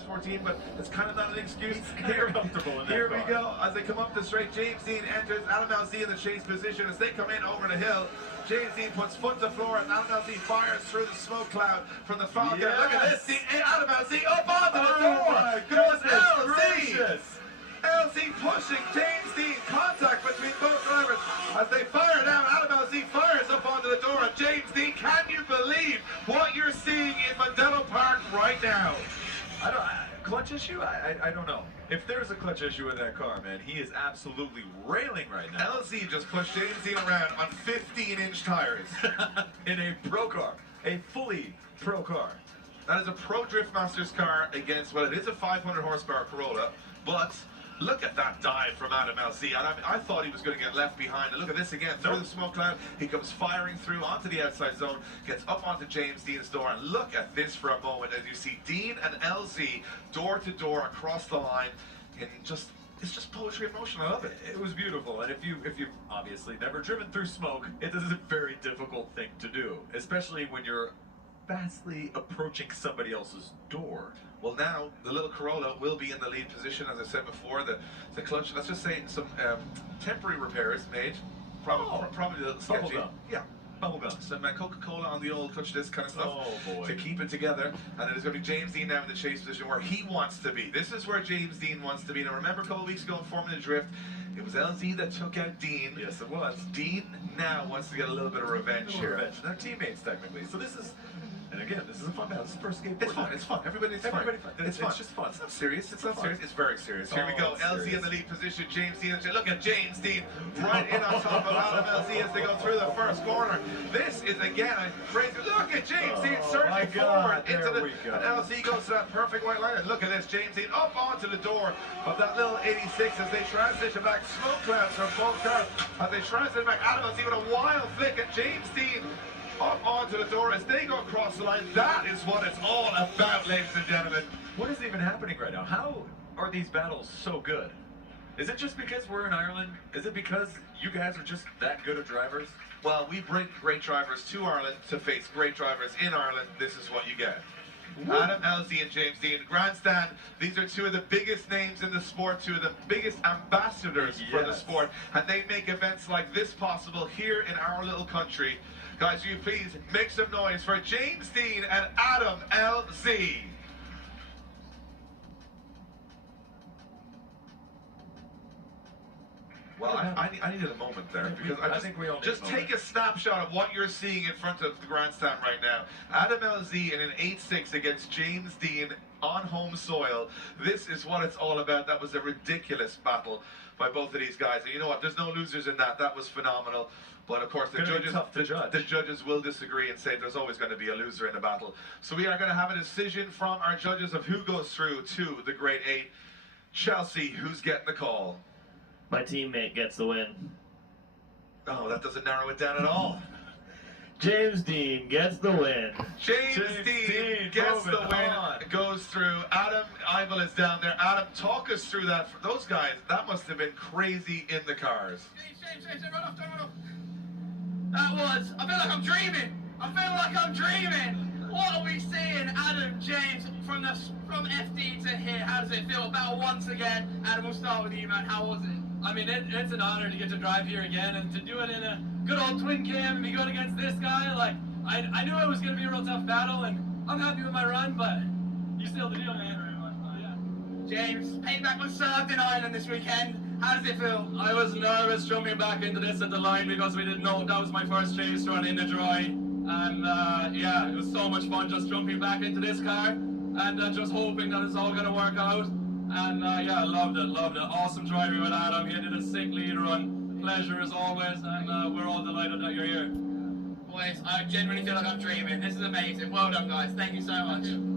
14, but it's kind of not an excuse. Here, comfortable in that here we car. go. As they come up the straight, James Deane enters. Adam LZ in the chase position. As they come in over the hill, James Deane puts foot to floor, and Adam LZ fires through the smoke cloud from the Falcon. Yes. Look at this. Adam LZ up onto the door. My Goes goodness LZ. gracious. LZ pushing James Deane. Contact between both drivers as they fire down. Adam LZ fires up onto the door. And James Deane, can you believe what you're seeing in Modelo Park right now? Clutch issue? I don't know. If there's a clutch issue in that car, man, he is absolutely railing right now. LZ just pushed James Deane around on 15-inch tires. In a pro car. A fully pro car. That is a Pro Drift Masters car against, well, it is a 500 horsepower Corolla, but look at that dive from Adam LZ. And I thought he was going to get left behind. And look at this again, through the smoke cloud. He comes firing through onto the outside zone, gets up onto James Deane's door. And look at this for a moment as you see Deane and LZ door to door across the line. And it's just poetry in motion. I love it. It was beautiful. And if you've obviously never driven through smoke, it is a very difficult thing to do, especially when you're fastly approaching somebody else's door. Well, now the little Corolla will be in the lead position, as I said before. The clutch, let's just say some temporary repairs made. Probably a little sketchy. Bubblegum. Yeah. Bubblegum. Some Coca-Cola on the old clutch disc kind of stuff. Oh, boy. To keep it together. And it is going to be James Deane now in the chase position where he wants to be. This is where James Deane wants to be. Now remember a couple of weeks ago in Formula Drift, it was LZ that took out Deane. Yes, it was. Deane now wants to get a little bit of revenge here. Revenge. They're teammates, technically. So this is... And again, this is a fun battle. This is first skateboard. It's fun. It's fun. Everybody's fun. It's fun. It's just fun. It's not serious. It's not serious. It's very serious. Here we Oh, go. it's LZ serious. in the lead position. James Deane. Look at James Deane right in on top of Adam LZ as they go through the first corner. This is again a crazy. Look at James Deane surging forward into the. And LZ goes to that perfect white line. And look at this. James Deane up onto the door of that little 86 as they transition back. Smoke clouds from both cars as they transition back. Adam LZ with a wild flick at James Deane. Up onto the door as they go across the line. That is what it's all about, ladies and gentlemen. What is even happening right now? How are these battles so good? Is it just because we're in Ireland? Is it because you guys are just that good at drivers? Well, we bring great drivers to Ireland to face great drivers in Ireland. This is what you get. Adam LZ and James Deane. Grandstand, these are two of the biggest names in the sport, two of the biggest ambassadors for the sport, and they make events like this possible here in our little country. Guys, will you please make some noise for James Deane and Adam LZ. Well, I needed a moment there because I think we all just take a snapshot of what you're seeing in front of the grandstand right now. Adam LZ in an 8-6 against James Deane on home soil. This is what it's all about. That was a ridiculous battle by both of these guys. And you know what? There's no losers in that. That was phenomenal. But of course, the judges will disagree and say there's always going to be a loser in a battle. So we are going to have a decision from our judges of who goes through to the Great 8. Chelsea, who's getting the call? My teammate gets the win. Oh, that doesn't narrow it down at all. James Deane gets the win. James Deane gets the win, goes through. Adam Ivel is down there. Adam, talk us through that. For those guys, that must have been crazy in the cars. Run off. That was, I feel like I'm dreaming. What are we seeing, Adam, James, from FD to here? How does it feel? Battle once again. Adam, we'll start with you, man. How was it? I mean, it's an honor to get to drive here again and to do it in a good old twin cam and be going against this guy. Like, I knew it was going to be a real tough battle, and I'm happy with my run, but you sealed the deal, man. James, payback was served in Ireland this weekend. How does it feel? I was nervous jumping back into this at the line because we didn't know that was my first chase run in the dry. And yeah, it was so much fun just jumping back into this car and just hoping that it's all going to work out. And yeah, loved it. Awesome driving with Adam. He did a sick lead run. Pleasure as always, and we're all delighted that you're here. Boys, I genuinely feel like I'm dreaming. This is amazing. Well done, guys. Thank you so much.